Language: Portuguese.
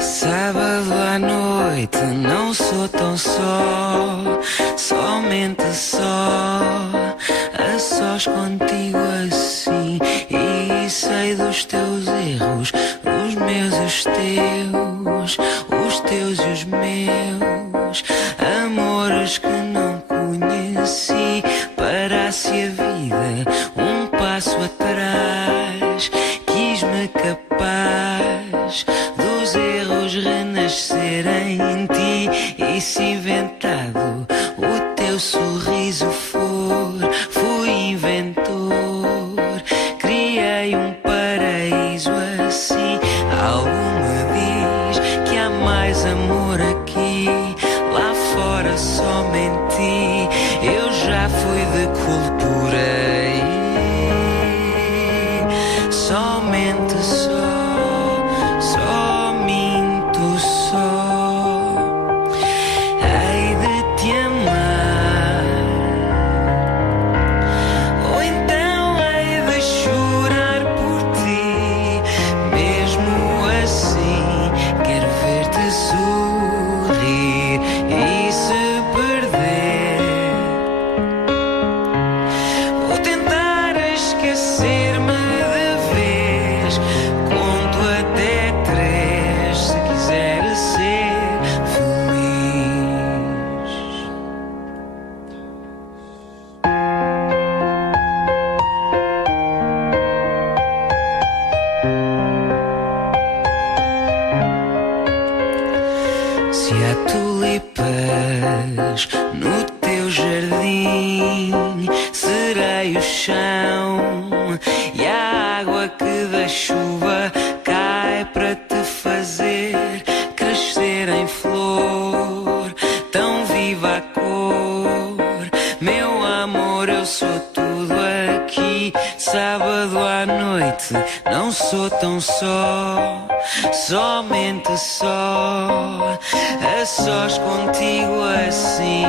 Sábado à noite não sou tão só, somente só, a sós contigo assim. E sei dos teus erros, os meus e os teus e os meus, amores que não conheci. Parasse a vida um passo atrás, quis-me capaz dos erros renascerem em ti. E se inventado o teu sorriso for, fui inventor, criei um paraíso assim. Algo me diz que há mais amor aqui, lá fora somente eu já fui de culo por aí. Somente só minto só. Hei de te amar, ou então hei de chorar por ti. Mesmo assim quero ver-te sorrir. E se perder, vou tentar esquecer-me de vez. Conto até 3 se quiser ser feliz. Se há tulipas no teu jardim, serei o chão e a água que da chuva cai para te fazer crescer em flor, tão viva a cor. Meu amor, eu sou tudo aqui. Sábado à noite não sou tão só, somente só, a sós contigo assim.